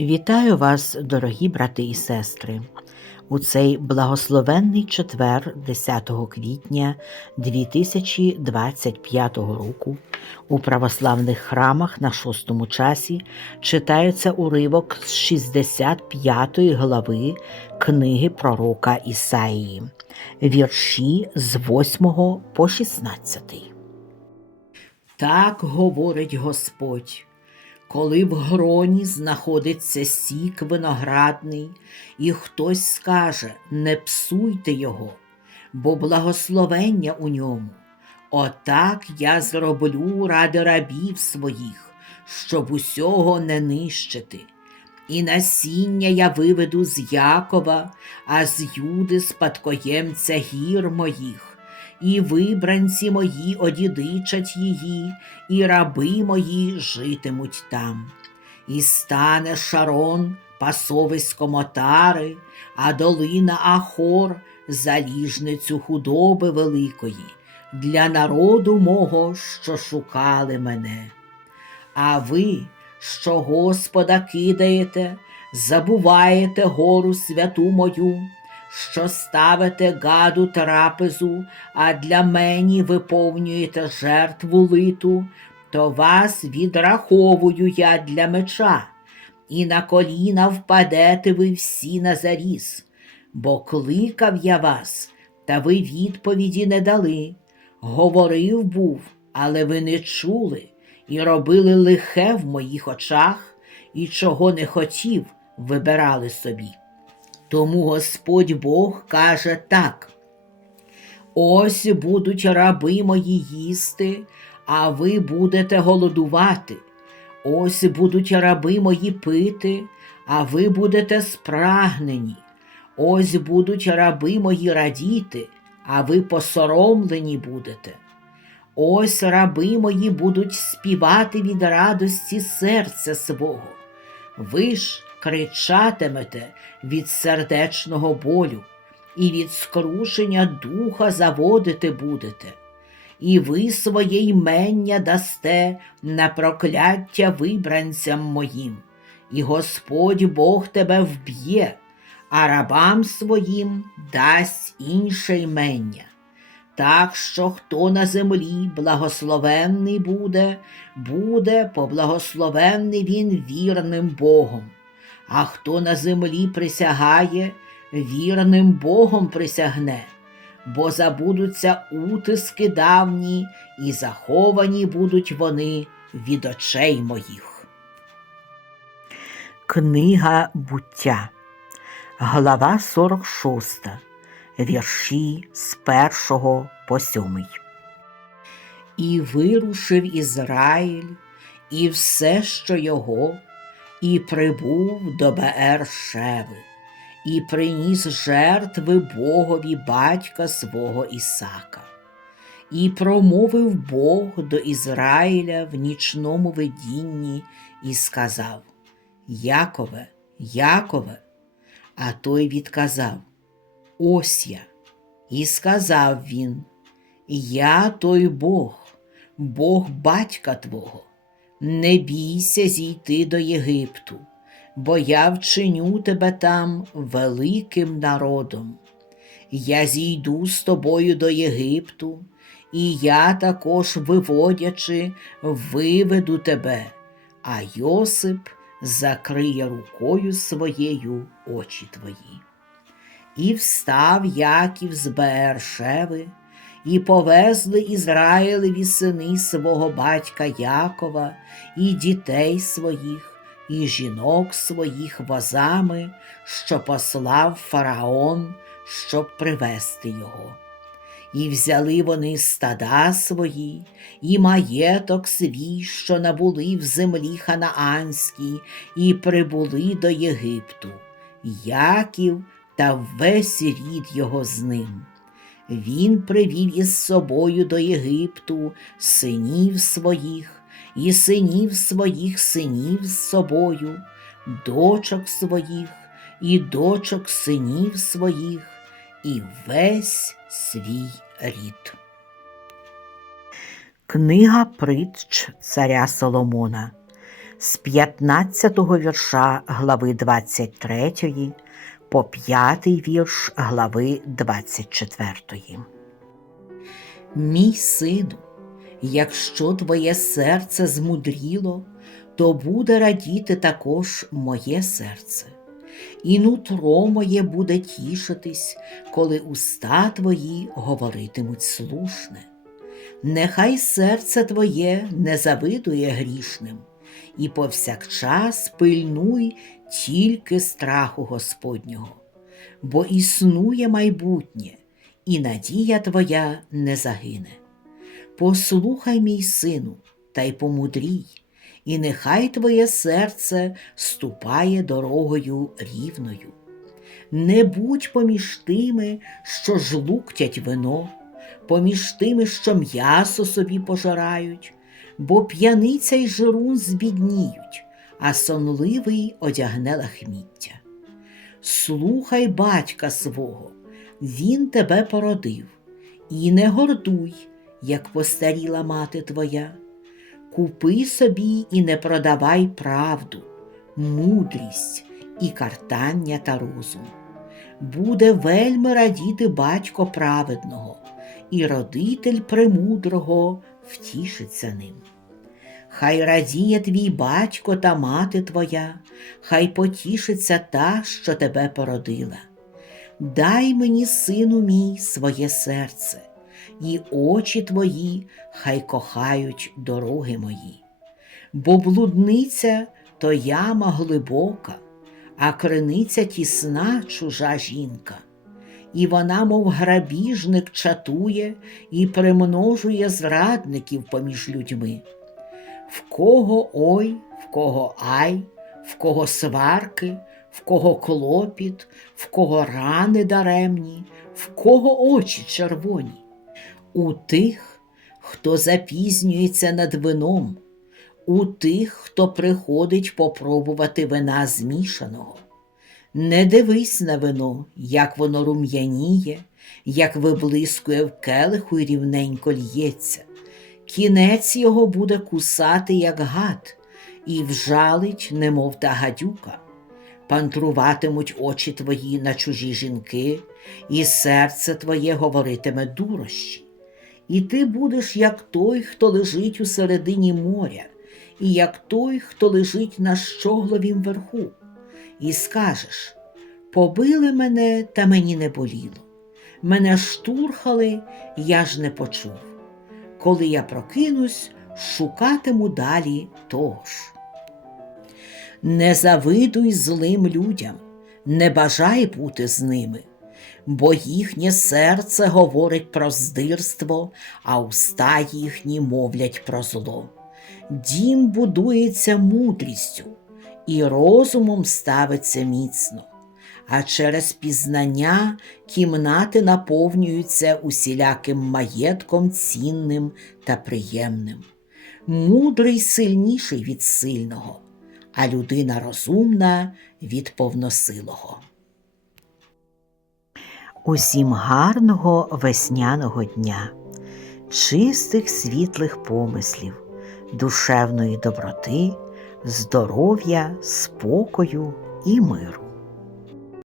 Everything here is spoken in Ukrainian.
Вітаю вас, дорогі брати і сестри, у цей благословенний четвер 10 квітня 2025 року у православних храмах на шостому часі читається уривок з 65 глави книги пророка Ісаїї, вірші з 8 по 16. Так говорить Господь коли в гроні знаходиться сік виноградний, і хтось скаже не псуйте його, бо благословення у ньому. Отак я зроблю ради рабів своїх, щоб усього не нищити. І насіння я виведу з Якова, а з Юди спадкоємця гір моїх і вибранці мої одідичать її, і раби мої житимуть там. І стане шарон пасовисько мотари, а долина Ахор заліжницю худоби великої, для народу мого, що шукали мене. А ви, що Господа кидаєте, забуваєте гору святу мою що ставите гаду трапезу, а для мені виповнюєте жертву литу, то вас відраховую я для меча, і на коліна впадете ви всі на заріз, бо кликав я вас, та ви відповіді не дали. Говорив був, але ви не чули, і робили лихе в моїх очах, і чого не хотів, вибирали собі. Тому Господь Бог каже так: ось будуть раби мої їсти, а ви будете голодувати. Ось будуть раби мої пити, а ви будете спрагнені. Ось будуть раби мої радіти, а ви посоромлені будете. Ось раби мої будуть співати від радості серця свого. Ви ж кричатимете від сердечного болю, і від скрушення духа заводити будете, і ви своє ймення дасте на прокляття вибранцям моїм, і Господь Бог тебе вб'є, а рабам своїм дасть інше ймення. Так що хто на землі благословенний буде, буде поблагословенний він вірним Богом. А хто на землі присягає, вірним Богом присягне, бо забудуться утиски давні, і заховані будуть вони від очей моїх. Книга буття, глава 46, вірші з першого по сьомий. І вирушив Ізраїль, і все, що його і прибув до Беер-Шеви, і приніс жертви Богові батька свого Ісака. І промовив Бог до Ізраїля в нічному видінні і сказав: Якове, Якове, а той відказав: Ось я. І сказав він: Я той Бог, Бог батька Твого. Не бійся зійти до Єгипту, бо я вчиню тебе там великим народом. Я зійду з тобою до Єгипту, і я також, виводячи, виведу тебе, а Йосип закриє рукою своєю очі твої. І встав Яків з Беершеви, і повезли Ізраїлеві сини свого батька Якова, і дітей своїх, і жінок своїх возами, що послав фараон, щоб привести його. І взяли вони стада свої, і маєток свій, що набули в землі ханаанській, і прибули до Єгипту, Яків та весь рід його з ним він привів із собою до Єгипту синів своїх і синів своїх синів з собою, дочок своїх і дочок синів своїх, і весь свій рід. Книга притч царя Соломона, з 15 вірша глави 23 по 5 вірш глави 24. Мій сину, якщо твоє серце змудріло, то буде радіти також моє серце, і нутро моє буде тішитись, коли уста твої говоритимуть слушне. Нехай серце твоє не завидує грішним, і повсякчас пильнуй тільки страху Господнього, бо існує майбутнє, і надія твоя не загине. Послухай, мій сину, та й помудрій, і нехай твоє серце ступає дорогою рівною. Не будь поміж тими, що жлуктять вино, поміж тими, що м'ясо собі пожирають, бо п'яниця й жирун збідніють, а сонливий одягне лахміття. Слухай батька свого, він тебе породив, і не гордуй, як постаріла мати твоя. Купи собі і не продавай правду, мудрість і картання та розум. Буде вельми радіти батько праведного, і родитель премудрого втішиться ним. Хай радіє твій батько та мати твоя, хай потішиться та, що тебе породила. Дай мені, сину мій, своє серце, і очі твої хай кохають дороги мої. Бо блудниця то яма глибока, а криниця тісна чужа жінка. І вона, мов грабіжник, чатує і примножує зрадників поміж людьми. В кого ой, в кого ай, в кого сварки, в кого клопіт, в кого рани даремні, в кого очі червоні. У тих, хто запізнюється над вином, у тих, хто приходить попробувати вина змішаного. Не дивись на вино, як воно рум'яніє, як виблискує в келиху і рівненько л'ється. Кінець його буде кусати, як гад, і вжалить, немов та гадюка. Пантруватимуть очі твої на чужі жінки, і серце твоє говоритиме дурощі. І ти будеш як той, хто лежить у середині моря, і як той, хто лежить на щогловім верху, і скажеш побили мене, та мені не боліло. Мене штурхали, я ж не почув. Коли я прокинусь, шукатиму далі того ж. Не завидуй злим людям, не бажай бути з ними, бо їхнє серце говорить про здирство, а уста їхні мовлять про зло. Дім будується мудрістю і розумом ставиться міцно, а через пізнання кімнати наповнюються усіляким маєтком цінним та приємним. Мудрий сильніший від сильного, а людина розумна від повносилого. Усім гарного весняного дня, чистих світлих помислів, душевної доброти, здоров'я, спокою і миру.